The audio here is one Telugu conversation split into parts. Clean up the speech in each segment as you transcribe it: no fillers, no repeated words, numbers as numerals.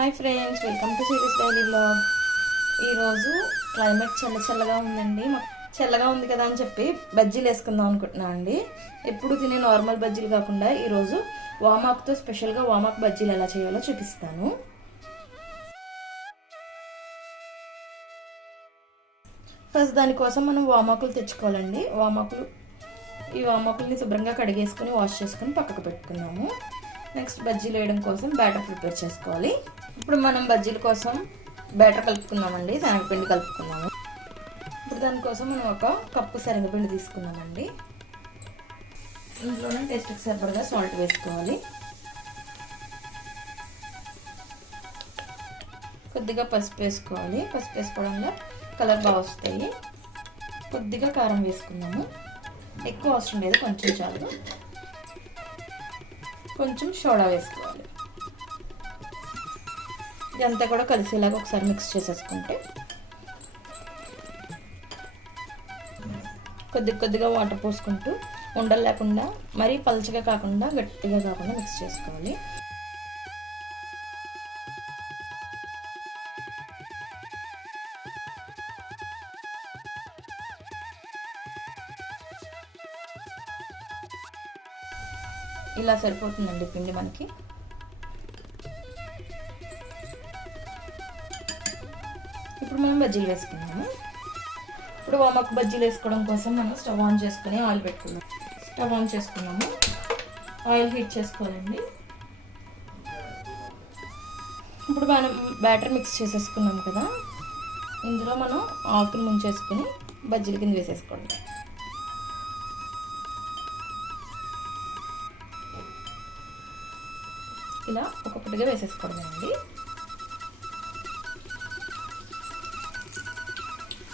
Hi friends, welcome to series daily vlog. ఈరోజు క్లైమేట్ చల్లగా ఉందండి. చల్లగా ఉంది కదా అని చెప్పి బజ్జీలు వేసుకుందాం అనుకుంటున్నాను అండి. ఎప్పుడు తినే నార్మల్ బజ్జీలు కాకుండా ఈరోజు వామాకుతో స్పెషల్గా వామాకు బజ్జీలు ఎలా చేయాలో చూపిస్తాను. ఫస్ట్ దానికోసం మనం వామాకులు తెచ్చుకోవాలండి. ఈ వామాకుల్ని శుభ్రంగా కడిగేసుకుని వాష్ చేసుకుని పక్కకు పెట్టుకున్నాము. నెక్స్ట్ బజ్జీలు వేయడం కోసం బ్యాటర్ ప్రిపేర్ చేసుకోవాలి. ఇప్పుడు మనం బజ్జీల కోసం బ్యాటర్ కలుపుకున్నామండి. శనగపిండి కలుపుకున్నాము. ఇప్పుడు దానికోసం మనం ఒక కప్పు శనగపిండి తీసుకున్నామండి. ఇందులోనే టేస్ట్కి సరిపడగా సాల్ట్ వేసుకోవాలి. కొద్దిగా పసుపు వేసుకోవాలి. పసుపు వేసుకోవడం వల్ల కలర్ బాగా వస్తాయి. కొద్దిగా కారం వేసుకున్నాము. ఎక్కువ అవసరం లేదు, కొంచెం చాలు. కొంచెం సోడా వేసుకోవాలి. ఇదంతా కూడా కలిసేలాగా ఒకసారి మిక్స్ చేసేసుకుంటే కొద్దిగా వాటర్ పోసుకుంటూ ఉండలు లేకుండా, మరీ పలుచగా కాకుండా గట్టిగా కాకుండా మిక్స్ చేసుకోవాలి. ఇలా సరిపోతుందండి పిండి మనకి. ఇప్పుడు మనం బజ్జీలు వేసుకున్నాము. ఇప్పుడు వామాకు బజ్జీలు వేసుకోవడం కోసం మనం స్టవ్ ఆన్ చేసుకుని ఆయిల్ పెట్టుకున్నాము. స్టవ్ ఆన్ చేసుకున్నాము. ఆయిల్ హీట్ చేసుకోవాలండి. ఇప్పుడు మనం బ్యాటర్ మిక్స్ చేసేసుకున్నాం కదా, ఇందులో మనం ఆకులు ముంచేసుకుని బజ్జీల కింద వేసేసుకోండి. ఇలా ఒక్కొక్కటిగా వేసేసుకోవడమేనండి.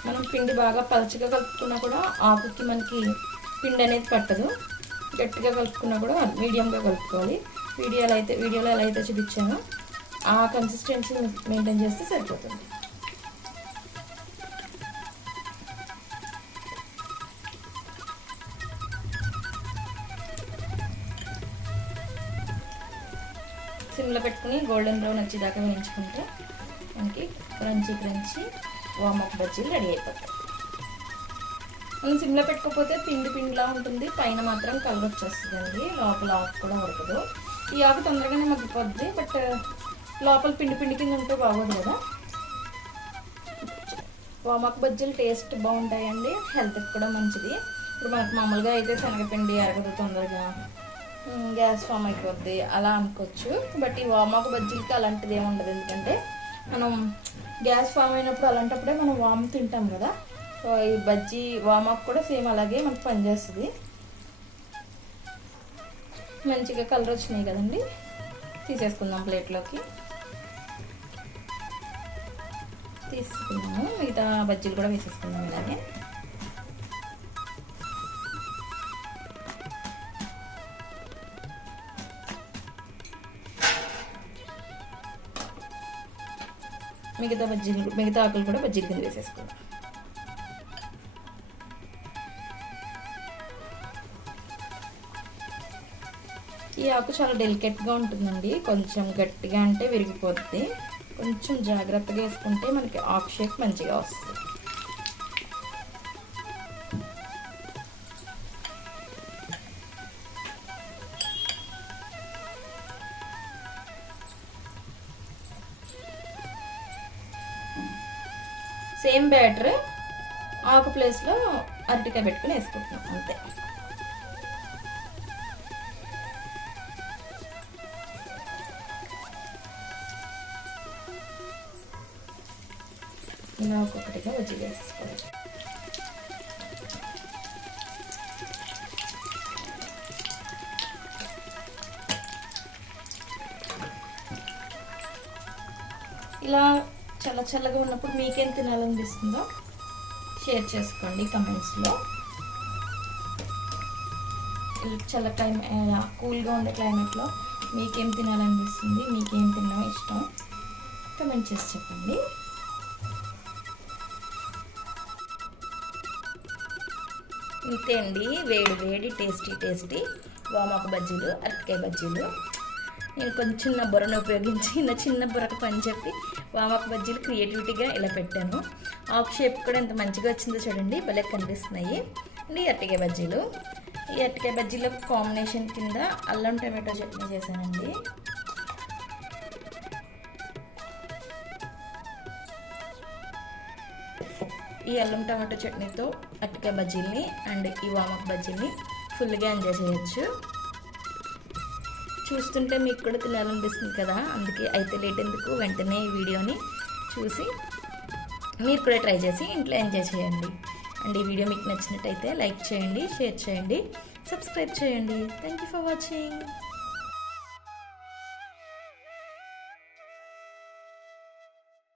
మనం పిండి బాగా పలచగా కలుపుకున్నా కూడా ఆకుకి మనకి పిండి అనేది పట్టదు. గట్టిగా కలుపుకున్నా కూడా మీడియంగా కలుపుకోవాలి. వీడియోలో ఎలా అయితే చూపించానో ఆ కన్సిస్టెన్సీ మెయింటైన్ చేస్తే సరిపోతుంది. సిమ్లో పెట్టుకుని గోల్డెన్ బ్రౌన్ వచ్చేదాకా వేయించుకుంటే మనకి క్రంచీ వామాకు బజ్జీలు రెడీ అయిపోతాయి. మనం సిమ్లో పెట్టుకోకపోతే పిండిలా ఉంటుంది, పైన మాత్రం కలర్ వచ్చేస్తుందండి. లోపల ఆకు కూడా ఉడకదు. ఈ ఆకు తొందరగానే మగ్గిపోద్ది, బట్ లోపల పిండి కింద ఉంటే బాగోదు కదా. వామాకు బజ్జీలు టేస్ట్ బాగుంటాయండి, హెల్త్కి కూడా మంచిది. ఇప్పుడు మనకు మామూలుగా అయితే శనగపిండి అరగదు, తొందరగా గ్యాస్ ఫామ్ అయిపోద్ది అలా అనుకోవచ్చు. బట్ ఈ వామాకు బజ్జీలకి అలాంటిది ఏమి ఉండదు. ఎందుకంటే మనం గ్యాస్ ఫామ్ అయినప్పుడు అలాంటప్పుడే మనం వాము తింటాం కదా. సో ఈ బజ్జీ వామాకు కూడా సేమ్ అలాగే మనకు పనిచేస్తుంది. మంచిగా కలర్ వచ్చినాయి కదండి, తీసేసుకుందాం ప్లేట్లోకి. తీసుకున్నాము. మిగతా బజ్జీలు కూడా వేసేసుకుందాం ఇలాగే. మిగతా ఆకులు కూడా బజ్జీల కింద వేసేసుకుందాం. ఈ ఆకు చాలా డెలికేట్గా ఉంటుందండి. కొంచెం గట్టిగా అంటే విరిగిపోద్ది. కొంచెం జాగ్రత్తగా వేసుకుంటే మనకి ఆకు షేప్ మంచిగా వస్తుంది. సేమ్ బ్యాటర్ ఆకు ప్లేస్లో అరటికాయ పెట్టుకుని వేసుకుంటున్నాం అంతే. ఇలా ఒక్కొక్కటిగా బజ్జీలు వేసేసుకోవాలి. ఇలా చల్లగా ఉన్నప్పుడు మీకేం తినాలనిపిస్తుందో షేర్ చేసుకోండి కమెంట్స్లో. కూల్గా ఉండే క్లైమేట్లో మీకేం తినాలనిపిస్తుంది, మీకేం తినడం ఇష్టం కమెంట్ చేసి చెప్పండి. ఇంతే అండి, వేడి టేస్టీ వామాకు బజ్జీలు, అరటికాయ బజ్జీలు నేను కొంచెం నా బుర్రను ఉపయోగించి నా చిన్న బుర్రకు పని చెప్పి వామాకు బజ్జీలు క్రియేటివిటీగా ఇలా పెట్టాను. ఆకు షేప్ కూడా ఎంత మంచిగా వచ్చిందో చూడండి, భలే కనిపిస్తున్నాయి. అండ్ ఈ అరటికాయ బజ్జీలు, ఈ అరటికాయ బజ్జీలో కాంబినేషన్ కింద అల్లం టమాటో చట్నీ చేశానండి. ఈ అల్లం టమాటో చట్నీతో అరటికాయ బజ్జీల్ని అండ్ ఈ వామాకు బజ్జీల్ని ఫుల్గా ఎంజాయ్ చేయొచ్చు. చూస్తుంటే మీకు కూడా తినాలనిపిస్తుంది కదా, అందుకే అయితే లేట్ ఎందుకు, వెంటనే ఈ వీడియోని చూసి మీరు కూడా ట్రై చేసి ఇంట్లో ఎంజాయ్ చేయండి. అండ్ ఈ వీడియో మీకు నచ్చినట్టయితే లైక్ చేయండి, షేర్ చేయండి, సబ్స్క్రైబ్ చేయండి. Thank you for watching.